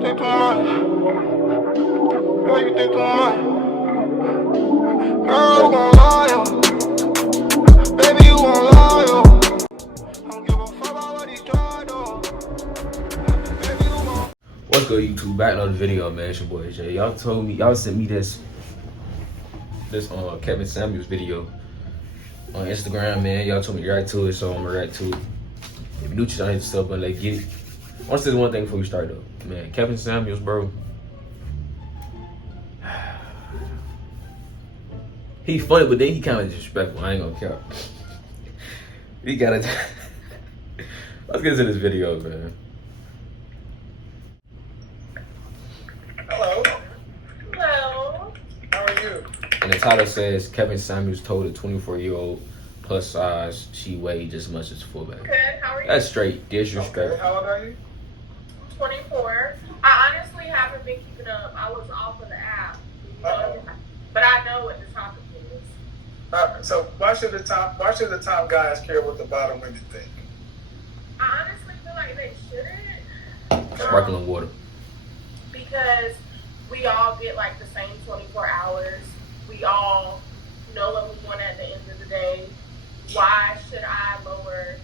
think too much. Girl, you think too much. Girl, who gon' lie, yo? Baby, you gon' lie, yo. Don't give a fuck about what he tried, though. Baby, you gon'. What's good, YouTube? Back on the video, man. It's your boy Jay. Y'all sent me this Kevin Samuels video on Instagram, man. Y'all told me to react to it, so I'm gonna react to it. If you new to hit stuff, but let's get it. I want to say one thing before we start though, man. Kevin Samuels, bro. He funny, but then he kind of disrespectful. I ain't gonna care. He gotta. Let's get into this video, man. Hello. Hello. How are you? And the title says Kevin Samuels told a 24-year-old plus size she weighed just as much as fullback. Good. How are you? That's straight disrespect. Okay. How old are you? 24. I honestly haven't been keeping up. I was off of the app, but I know what the topic is. So why should the top guys care what the bottom women think? I honestly feel like they shouldn't. Sparkling water. Because we all get like the same 24 hours. We all know what we want at the end of the day. Why should I lower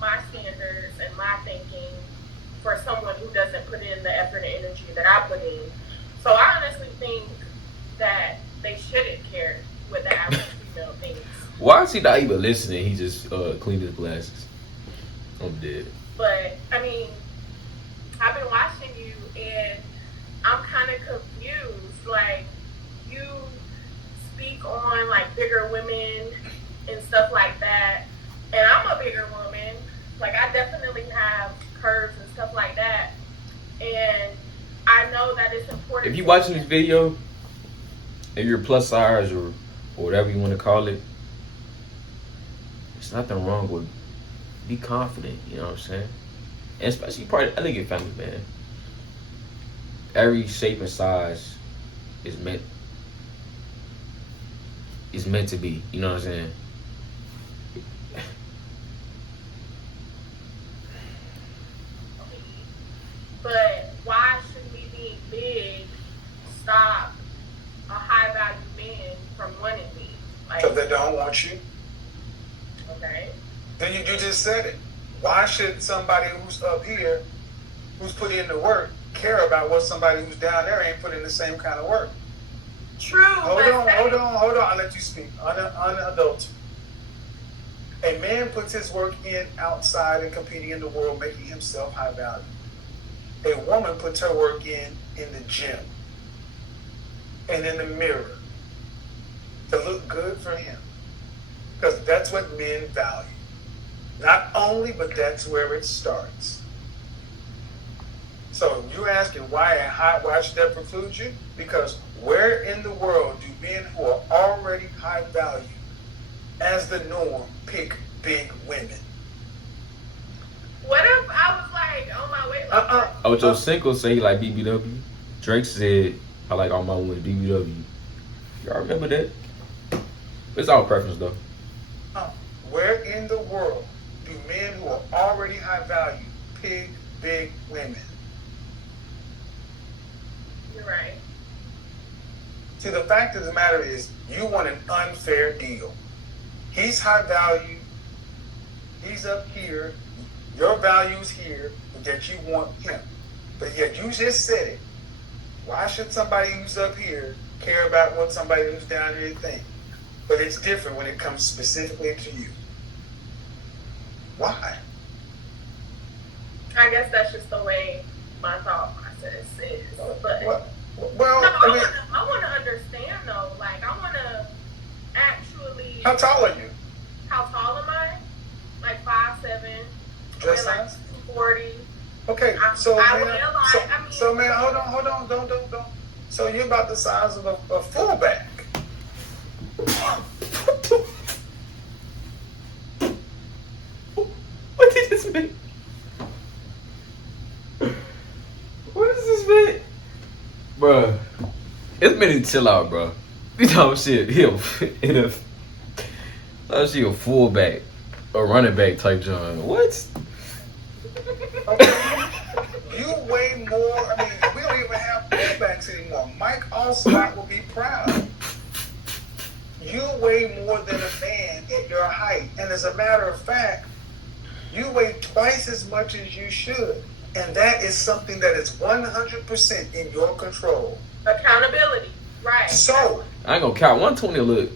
my standards and my thinking for someone who doesn't put in the effort and energy that I put in? So I honestly think that they shouldn't care what the average female thinks. Why is he not even listening? He just cleaned his glasses. I'm dead. But I mean, I've been watching you and I'm kind of confused. Like, you speak on like bigger women and stuff like that, and I'm a bigger woman. Like, I definitely have curves and stuff like that, and I know that it's important. If you watching this video, if you're plus size or whatever you want to call it, there's nothing wrong with be confident. You know what I'm saying? And especially part of your family, man. Every shape and size is meant to be. You know what I'm saying? But why should we being big stop a high value man from wanting me? Like, Because they don't want you. okay. Then you just said it. Why should somebody who's up here, who's put in the work, care about what somebody who's down there ain't put in the same kind of work? True. Hold on. I'll let you speak. Unadulterated. A man puts his work in outside and competing in the world, making himself high value. A woman puts her work in the gym and in the mirror to look good for him. Because that's what men value. Not only, but that's where it starts. So you're asking why should that preclude you? Because where in the world do men who are already high value as the norm pick big women? What if I was like on my way? Ocho Cinco say he like BBW. Drake said I like all my women BBW. Y'all remember that? It's all preference though. Where in the world do men who are already high value pick big women? You're right. See, the fact of the matter is, you want an unfair deal. He's high value. He's up here. Your value's here, but yet you want him. But yet you just said it. Why should somebody who's up here care about what somebody who's down here thinks? But it's different when it comes specifically to you. Why? I guess that's just the way my thought process is. But Well, no, I want to understand though. Like, I want to actually. how tall are you? How tall am I? Like 5'7". Dress like size? 240. Okay, I so mean, hold on, don't. So you're about the size of a fullback. What did this mean? What is this mean? Bruh, it's meant to chill out, bro. You know shit, she a fullback, a running back type John. What? Okay. You weigh more. I mean, spot will be proud. You weigh more than a man at your height. And as a matter of fact, you weigh twice as much as you should. And that is something that is 100% in your control. Accountability, right. So, I ain't gonna count 120 a look.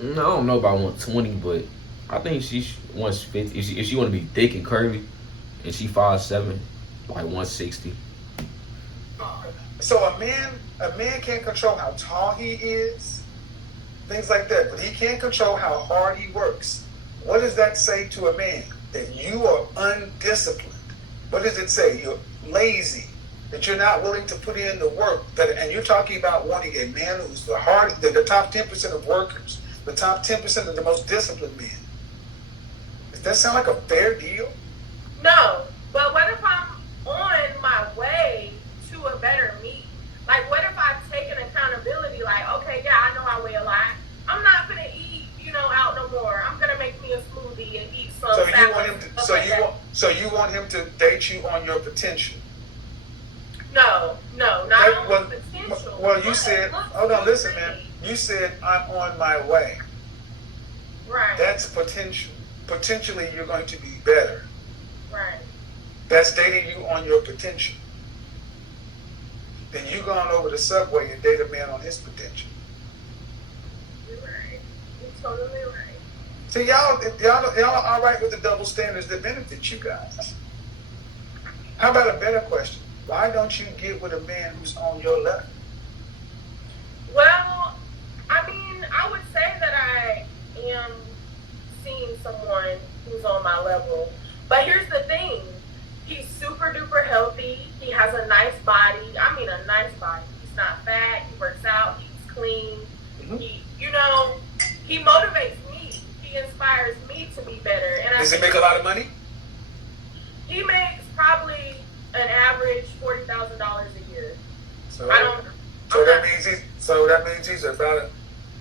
I don't know about 120, but I think she 150. If she want to be thick and curvy, and she 5'7", like 160. so a man can't control how tall he is, things like that, but he can't control how hard he works. What does that say to a man? That you are undisciplined. What does it say? You're lazy. That you're not willing to put in the work. And you're talking about wanting a man who's the top 10% of workers, the top 10% of the most disciplined men. Does that sound like a fair deal? No, but what if I'm on my way to a better me? Like, what if I've taken accountability? Like, okay, yeah, I know I weigh a lot. I'm not gonna eat, out no more. I'm gonna make me a smoothie and eat some. So you want him to date you on your potential? No, not on potential. Well, you said, hold on, listen, man. You said I'm on my way. Right. That's potential. Potentially, you're going to be better. Right. That's dating you on your potential. Then you gone over the subway and date a man on his potential. You're right. You're totally right. See, y'all are all right with the double standards that benefit you guys. How about a better question? Why don't you get with a man who's on your level? Well, I mean, I would say that I am seeing someone who's on my level. But here's the thing. He's super duper healthy. He has a nice body. I mean, a nice body. He's not fat. He works out. He's clean. Mm-hmm. He motivates me. He inspires me to be better. And Does he make a lot of money? He makes probably an average $40,000 a year. So that means he's about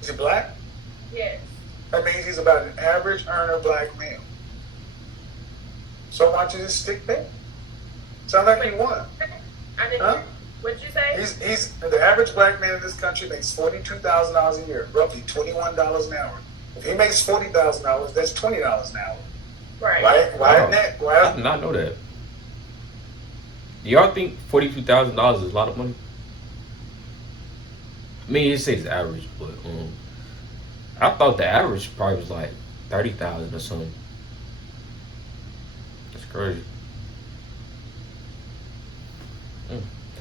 is he black? Yes. That means he's about an average earner black male. So why don't you just stick there? Sound like you won. I didn't hear. What'd you say? He's the average black man in this country makes $42,000 a year, roughly $21 an hour. If he makes $40,000, that's $20 an hour. Right. Why I did not know that. Do y'all think $42,000 is a lot of money? I mean, you say it's average, but I thought the average probably was like 30,000 or something. That's crazy.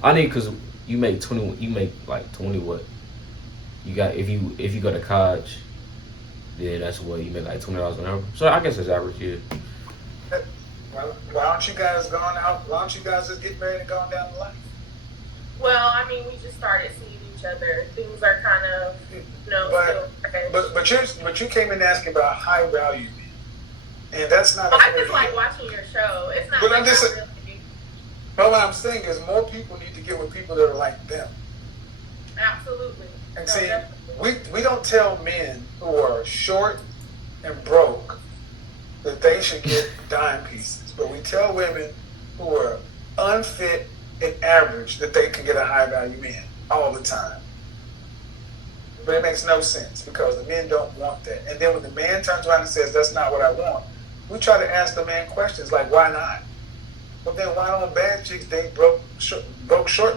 I need, cause you make 20. You make like 20. What? You got if you go to college, then that's what you make like $20 an hour. So I guess it's average, yeah. Why don't you guys gone out? Why don't you guys just get married and gone down the line? Well, I mean, we just started seeing each other. Things are kind of, still fresh. But you came in asking about high value men, and that's not. I just like watching your show. It's not. But I'm just. But what I'm saying is, more people need to get with people that are like them. Absolutely. And see, we don't tell men who are short and broke that they should get dime pieces, but we tell women who are unfit and average that they can get a high value man all the time. But it makes no sense because the men don't want that. And then when the man turns around and says, that's not what I want, we try to ask the man questions like, why not? But then why don't bad chicks date broke short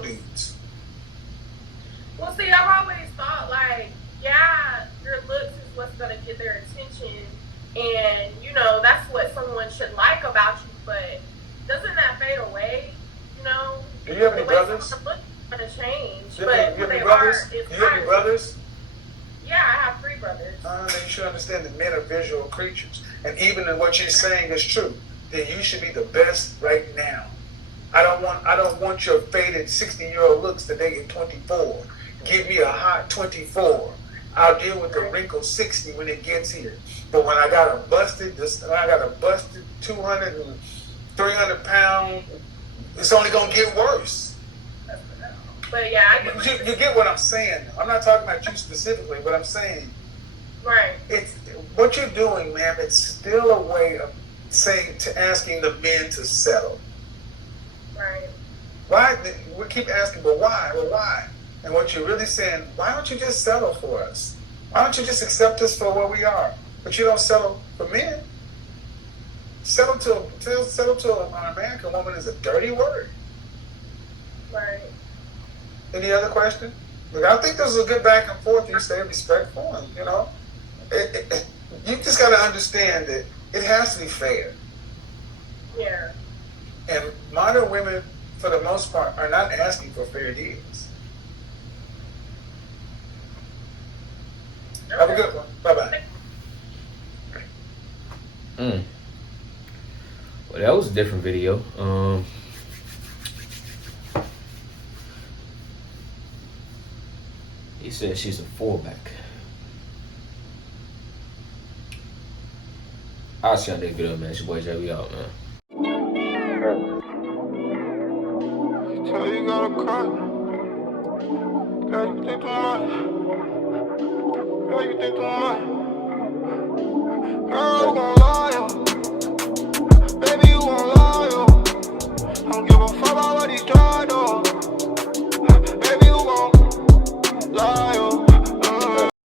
dudes? Well, see, I've always thought, like, yeah, your looks is what's going to get their attention. And, that's what someone should like about you. But doesn't that fade away? Do you have any brothers? The way going to change. Do you have any brothers? Yeah, I have 3 brothers. Then you should understand that men are visual creatures. And even if what you're saying is true, then you should be the best right now. I don't want your faded 60-year-old looks today at 24. Give me a hot 24. I'll deal with the wrinkled 60 when it gets here. But when I got a busted 200 and 300 pound, it's only gonna get worse. But yeah, you get what I'm saying. I'm not talking about you specifically, but I'm saying, right. It's what you're doing, ma'am. It's still a way of asking the men to settle. Right. Why? We keep asking, but why? Well, why? And what you're really saying, why don't you just settle for us? Why don't you just accept us for where we are? But you don't settle for men. Settle to an American woman is a dirty word. Right. Any other question? Look, I think this is a good back and forth. You stay respectful, and you know, you just got to understand that it has to be fair. Yeah. And modern women, for the most part, are not asking for fair deals. Have a good one. Bye-bye. Well, that was a different video. He said she's a fullback. I'll see y'all next video, man. It's your boy Jemille out, man. Tell you gotta cry. Girl, you think too much. Girl, you think too much.